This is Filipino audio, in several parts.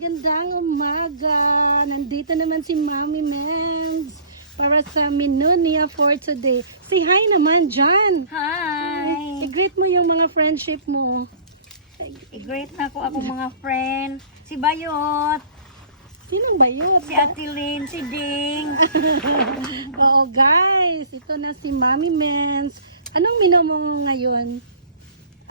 magandang umaga. Nandito naman si Mommy Mengs para sa menu niya for today. Say hi naman dyan. Hi! I-greet mo yung mga friendship mo. I-greet na ako mga friend. Si Bayot, Sinong ba yun? si Ate Lynn, si Ding. Oo guys, ito na si Mommy Mengs. Anong menu mo ngayon?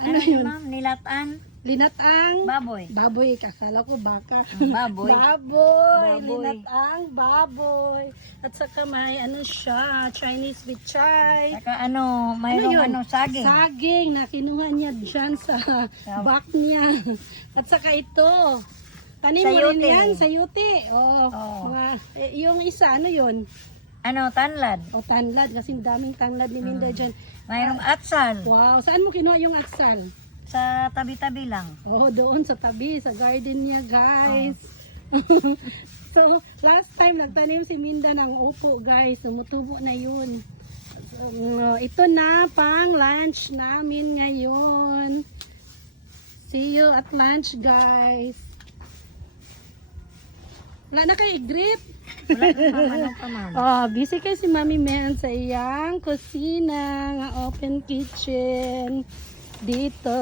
Ano yun? Ma'am? Nilatan? Linatang Baboy. baboy, kakala ko baka. Baboy. Baboy. Baboy. Linatang baboy. At saka may ano siya, Chinese with chai. Saka mayroong saging. Saging na kinuha niya dyan sa back niya. At saka ito, tanim mo rin Sayote. yan, sayuti. Oh, Oo. yung isa, ano yun? Tanlad. O tanlad, kasi daming tanlad ni Minda dyan. Mayroong atsal. Wow, saan mo kinuha yung aksal? Sa tabi-tabi lang. Oh, doon sa tabi, sa garden niya, guys. So, last time nagtanim si Minda ng upo, guys. Tumutubo na yun. Ito na pang lunch namin ngayon. See you at lunch, guys. Wala na kayo i-greet. Wala kang pa, ma'am. Oh, busy kay si Mami Men sa iyang kusina, nga open kitchen dito.